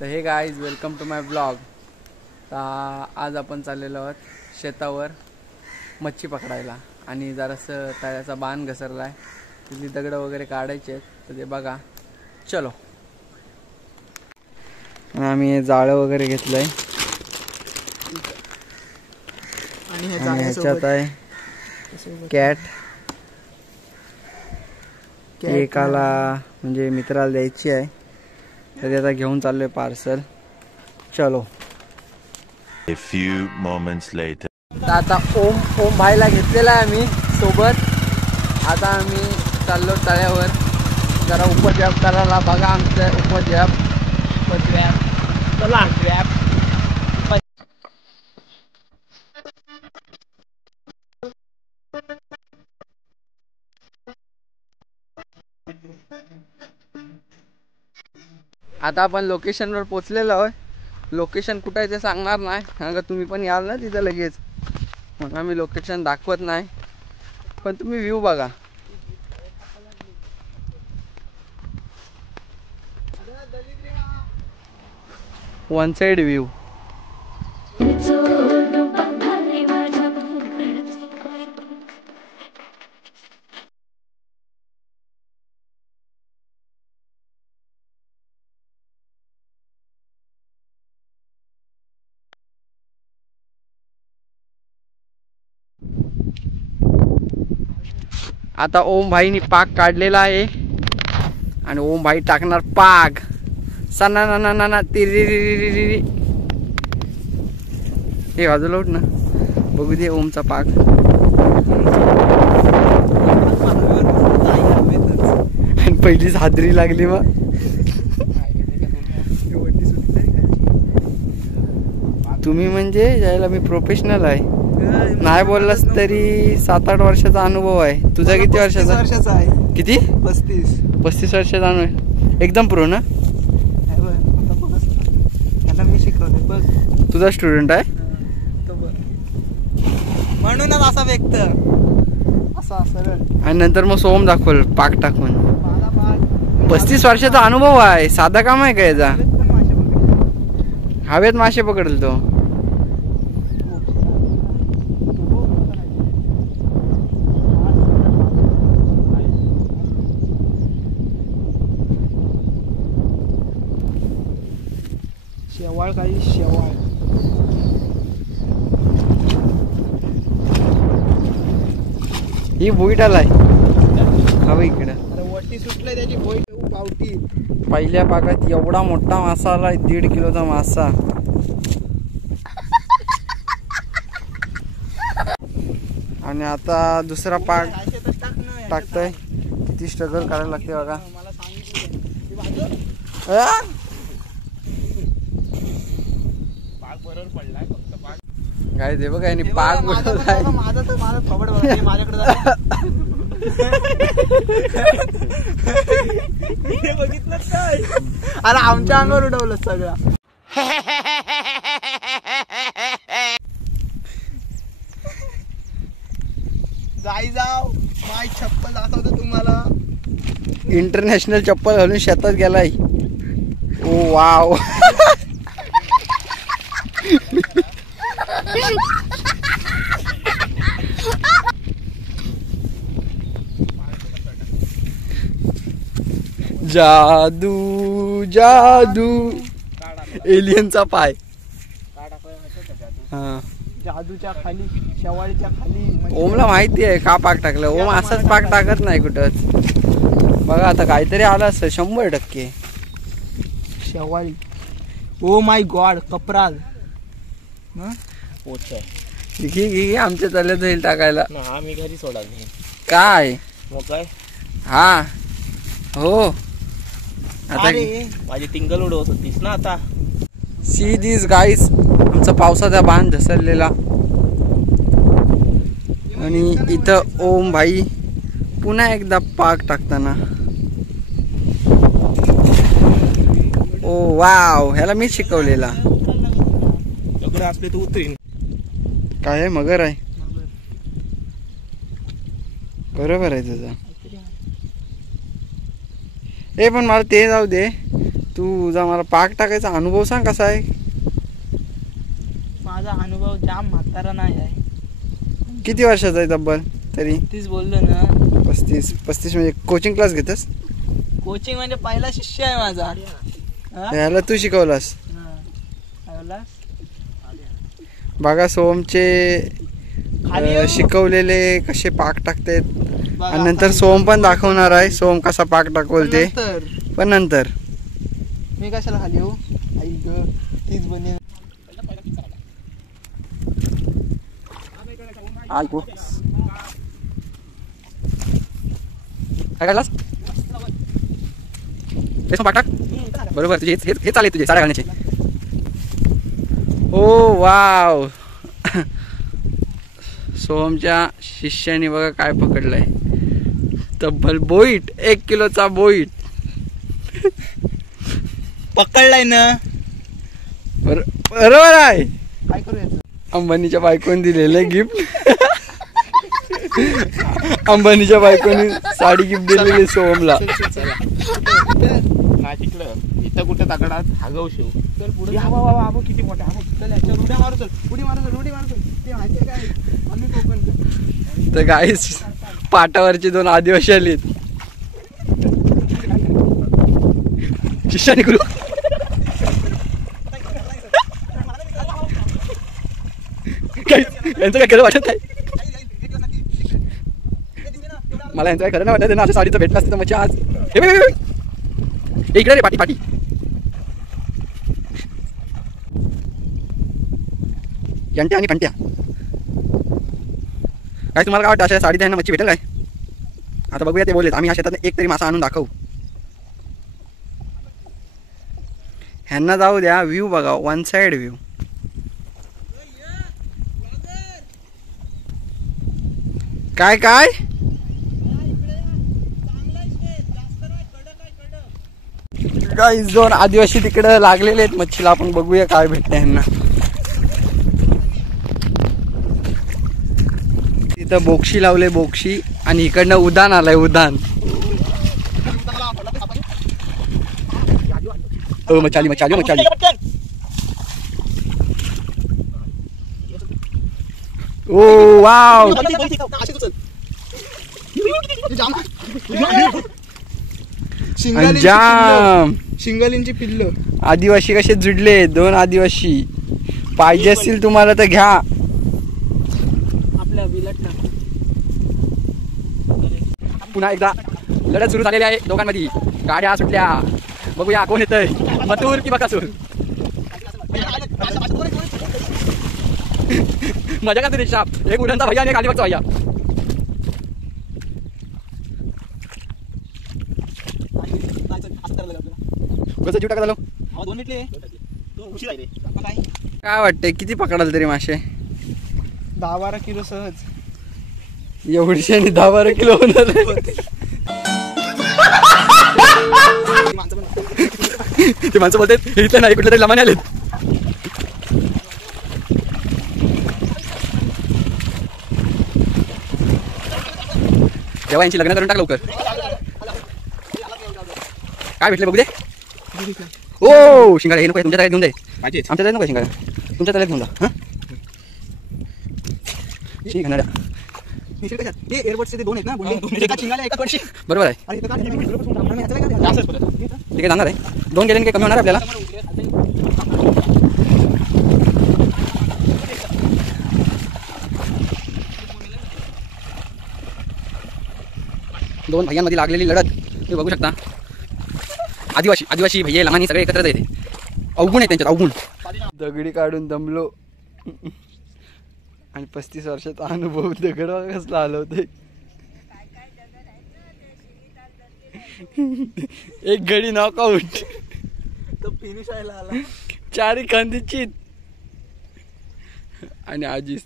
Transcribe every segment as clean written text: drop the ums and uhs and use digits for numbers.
तर hey guys welcome to my blog. तर आज आपण चाललेलो आहोत शेतावर मच्छी पकडायला आणि जरासं तळ्याचा बाण घसरला आहे, तिथली दगडं वगैरे काढायचे आहेत. तर ते बघा, चलो. आम्ही जाळं वगैरे घेतलंय आणि ह्याच्यात आहे कॅट. एकाला म्हणजे मित्राला द्यायची आहे, तर त्याचा घेऊन चाललोय पार्सल. चलो. A few moments later. आता ओम भाईला घेतलेला आहे आम्ही सोबत. आता आम्ही चाललो तळ्यावर जरा उपद्व्याप करायला. बघा आमचं उपद्व्याप. आता आपण लोकेशनवर पोचलेलो आहोत. लोकेशन कुठं आहे ते सांगणार नाही, कारण तुम्ही पण याल ना तिथं लगेच, मग आम्ही लोकेशन दाखवत नाही. पण तुम्ही व्ह्यू बघा. One side view. आता ओम भाईनी पाक काढलेला आहे आणि ओम भाई टाकणार पाक. सना ना ना ना ना तिरी. हे बाजूला उठ ना, बघू दे ओमचा पाक. आणि पहिलीच हादरी लागली. मग तुम्ही म्हणजे ज्याला मी प्रोफेशनल आहे, नाही बोललास तरी 7-8 वर्षाचा अनुभव आहे. तुझा किती वर्षाचा आहे? किती? 35 वर्षाचा अनुभव. एकदम प्रो ना. मी शिकवते बघ. तुझा स्टुडंट आहे म्हणूनच असा व्यक्त असा सरळ. आणि नंतर मग सोम दाखवल पाक टाकून. 35 वर्षाचा अनुभव आहे, साधा काम आहे का याचा? हवेत मासे पकडल तो. शेवाळ काही शेवाळ. ही बोईट आलाय हवं इकडं. वटी सुटलाय त्याची बोईट. पावटी. पहिल्या पाकात एवढा मोठा मासा आलाय, 1.5 किलोचा मासा. आणि आता दुसरा पाक टाकतोय. किती स्ट्रगल करायला लागते बघा. काय ते बघा, पाक बुडवलाय. बघितलं काय? अरे आमच्या अंगावर उडवलं सगळं. जाऊ माय चप्पल दाखवतो तुम्हाला. इंटरनॅशनल चप्पल घालून शेतात गेलाय. ओ वाव. जादू जादू. एलियनचा पाय. जादूच्या खाली, शेवाळीच्या खाली. ओमला माहिती आहे का पाक टाकलं. ओम असाच पाक टाकत नाही कुठंच. बघा आता काहीतरी आलं असं 100%. शेवाळी. Oh my God. कपराल. आमच्या तल्यात जाईल टाकायला. आम्ही घरी सोडा. काय मग काय? हा हो. आता माझी टिंगल उडवत होतीस ना. आता सी दिस गाईस. आमचा पावसाचा बांध घसरलेला. आणि इथं ओम भाई पुन्हा एकदा पाक टाकताना. ओ वाव. ह्याला मी शिकवलेला. असले तू उतरीन. काय आहे? मगर आहे. बरोबर आहे तुझं. पण मला ते जाऊ दे. तुझा मला पाक टाकायचा अनुभव सांग कसा आहे. माझा अनुभव जाम म्हातारा नाही आहे. किती वर्षाचा आहे तब्बल तरी? 30 बोललो ना. 35 म्हणजे कोचिंग क्लास घेतस? कोचिंग म्हणजे पहिला शिष्य आहे माझा. याला तू शिकवलास? बघा सोमचे शिकवलेले कसे पाक टाकतात आणि नंतर सोम पण दाखवणार आहे सोम कसा पाक टाकवल ते पण नंतर. मी कशाला खाली हो आई ग तीच बने. काय काढलास? पाक टाक. बरोबर तुझे हे चालेल तुझे साड्या घालण्याचे. ओ वाव. सोमच्या शिष्याने बघा काय पकडलंय. तब्बल बोईट 1 किलोचा बोईट पकडलाय ना. बरोबर आहे. काय करू याचं? अंबानीच्या बायकोने दिलेलं गिफ्ट. अंबानीच्या बायकोने साडी गिफ्ट दिलेली सोमला. इथं कुठं तकडात हागव शिव. चल पुढे बाबा किती मोठा. चल याच्यावर उड्या मारू. चल उडी मारू ते माहिती आहे काय आम्ही कोकण. तर गाईस पाटावरचे 2 आदिवासी आलेत. शिष्याने गुरु यांचं काय खरं वाटत नाही. मला यांचं काय खरं नाही वाटत ना. असं साडीचं भेटलं असतं तर मग आज इकडे रे पाटी पाटी. यांट्या आणि कंट्या काय तुम्हाला काय वाटतं अशा साडी त्यांना मच्छी भेटेल काय? आता बघूया. ते बोललेत आम्ही या शेतात एक तरी मासा आणून दाखवू. ह्यांना जाऊ द्या. व्ह्यू बघा 1 साइड व्ह्यू. काय काय गाईस 2 आदिवासी तिकडे लागलेले आहेत मच्छीला. आपण बघूया काय भेटतं ह्यांना. तिथं बोक्षी लावले बोक्षी आणि इकडनं उदान आलंय उदान. मच्छाली मच्छाली मच्छाली. ओ वाव. जाम शिंगालींची पिल्ल. आदिवासी कसे जुडले. 2 आदिवासी पाहिजे असतील तुम्हाला तर घ्या. आपल्या बिलट पुन्हा एकदा लढत सुरू झालेली आहे दोघांमध्ये. गाड्या सुटल्या. बघूया कोण येतंय मथुर की बकासूर. मजा का तरी शाप. एक उडणचा भैया आणि एक आदिवासीचा भैया. कसं जीव टाका झालो. काय वाटतंय किती पकडाल तरी मासे? 10-12 किलो सहज. एवढीशे 10-12 किलो होणार. ते माणसं बोलतात इथं नाही कुठल्या तरी लमाने आलेत. तेव्हा यांची लग्न करून टाक लवकर. काय भेटले बघू दे. ओ शिंगाडा हे नको. तुमच्या तळ्यात घेऊन जाईल. आमच्या तळ्यात नको शिंगाडा. तुमच्या तळ्यात घेऊन जा. शिंगाडा एअरबड्सचे 2 आहेत ना. बरोबर आहे. ठीक आहे जाणार आहे. 2 गेल्याने काही कमी होणार आपल्याला. दोन भैयांमध्ये लागलेली लढत तुम्ही बघू शकता. आदिवासी भैया लहानी सगळे एकत्र येते. अवगुण आहे त्यांच्यात अवगुण. दगडी काढून दमलो आणि 35 वर्षाचा अनुभव. दगड कसला आलं होते. एक गडी नॉकआउट. तो फिनिश आयला आला. 4 खांदीची आणि आजीच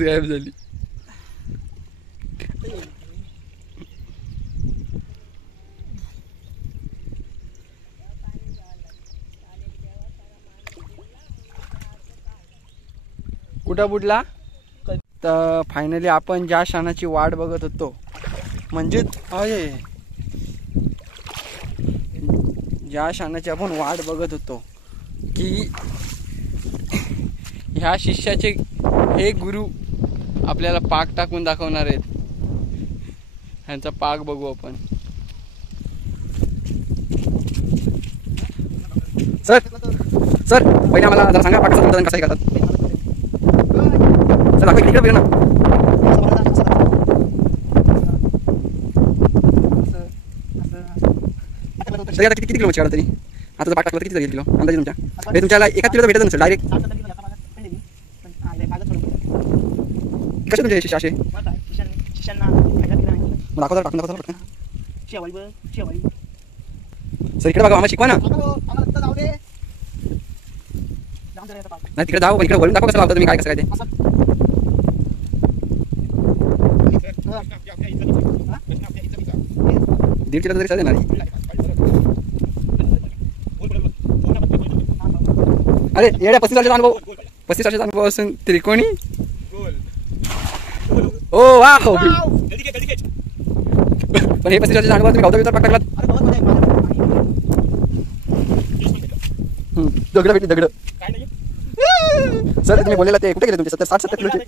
गायब झाली. कुठं बुडला? तर फायनली आपण ज्या क्षणाची वाट बघत होतो म्हणजे ज्या क्षणाची आपण वाट बघत होतो की ह्या शिष्याचे हे गुरु आपल्याला पाक टाकून दाखवणार आहेत. ह्यांचा पाक बघू आपण. सर सर पहिले आम्हाला जरा सांगा पाकाचं उत्पादन कसं करतात. सर दाखवा इकडे ना. तरी आता किती किलो मच्छी काढा तरी आता जर पाक टाकलं तर किती किलो अंदाजे तुमच्या म्हणजे तुमच्याला एका किलो तर भेटत नसेल डायरेक्ट. कसे तुमचे शिष्य असे दाखवा टाकून दाखवा पटकन. सर इकडे बघा आम्हाला शिकवा ना. नाही तिकडे जाऊ पण इकडे वळून दाखवा कसं लावता तुम्ही काय कसं काय ते. दीड किलो तरी चालेल ना. अरे येड्या 35 वर्षाचा अनुभव असून त्रिकोणी. ओ वा हो पण हे 35 वर्षाचा अनुभव तुम्ही गौतम पाक टाकलात. दगड भेटली दगड. सर तुम्ही बोललेला ते कुठे गेले तुमचे 60-70 किलोचे.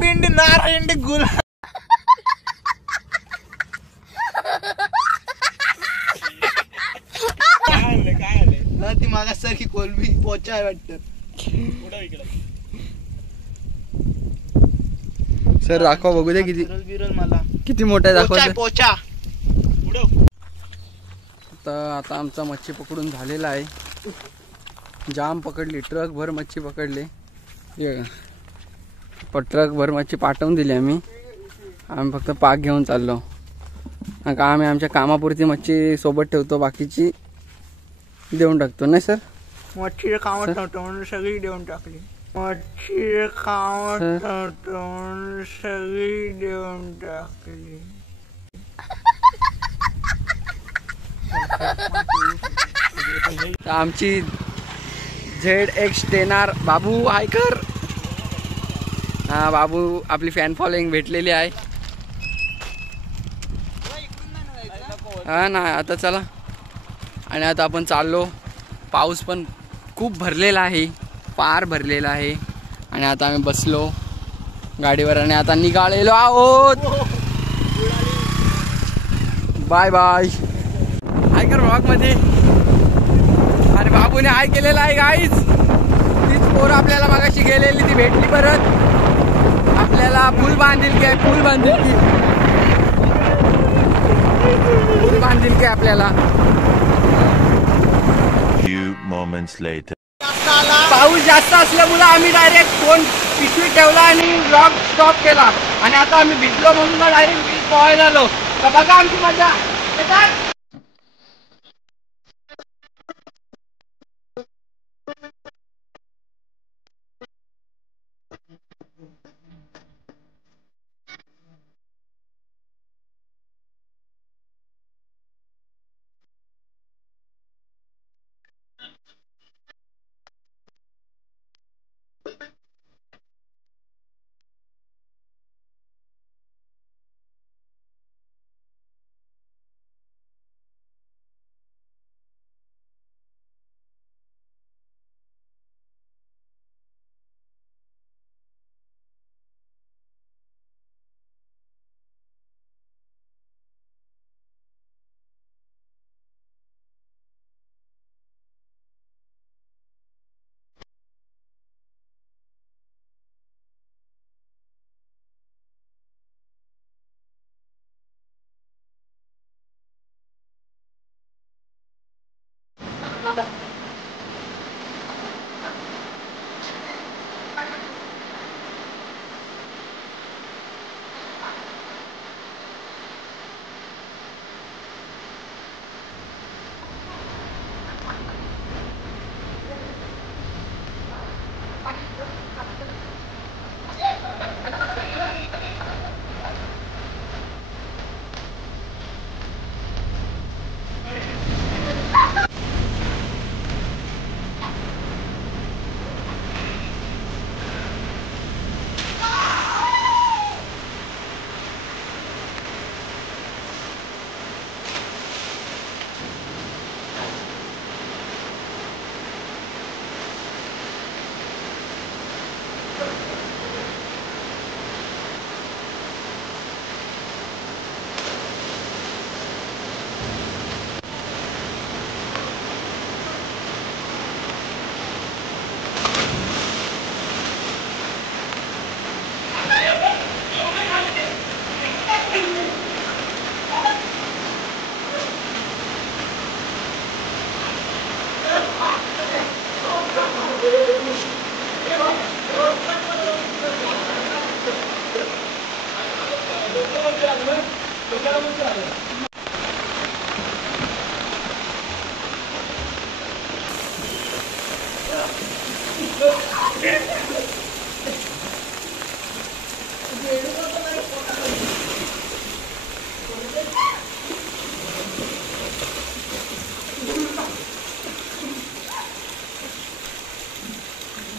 पिंडी नारायण गुल काय ती मागासारखी कोलबी पोचा आहे वाटतं. सर दाखवा बघू दे किती बिरल मला किती मोठा आहे दाखवा. पोचा आता आमचा मच्छी पकडून झालेला आहे. जाम पकडली ट्रक भर मच्छी पकडले. ट्रक भर मच्छी पाठवून दिली आम्ही फक्त पाक घेऊन चाललो. का आम्ही आमच्या कामापुरती मच्छी सोबत ठेवतो बाकीची देऊन टाकतो नाही सर. मच्छी कामत नव्हतं म्हणून सगळी देऊन टाकली. मच्छी कामत नव्हतं म्हणून सगळी देऊन टाकली. आमची ZX10R बाबू हायकर. हा बाबू आपली फॅन फॉलोइंग भेटलेली आहे. हा ना आता चला. आणि आता आपण चाललो. पाऊस पण खूप भरलेला आहे पार भरलेला आहे. आणि आता आम्ही बसलो गाडीवर आणि आता निघालेलो आहोत. Bye bye. हायकर ब्लॉग मध्ये. आणि बाबूने हाय केलेला आहे गाईज. तीच पोर आपल्याला मागाशी गेलेली ती भेटली परत. आपल्याला फुल बांधील की फुल बांधील की आपल्याला. Few moments later. पाऊस जास्त असल्यामुळे आम्ही डायरेक्ट फोन पिशवी ठेवला आणि ब्लॉग स्टॉप केला. आणि आता आम्ही भिजलो म्हणून डायरेक्ट पोहायला आलो. तर बघा आमची मजा.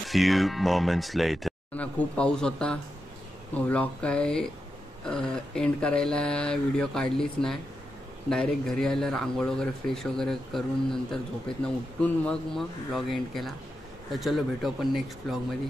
Few moments later. खूप पाऊस होता, व्लॉग काय एंड करायला व्हिडिओ काढलीच नाही. डायरेक्ट घरी आल्यावर आंघोळ वगैरे फ्रेश वगैरे करून नंतर झोपेतनं उठून मग व्लॉग एंड केला. तर चलो भेटू आपण नेक्स्ट व्लॉग मध्ये.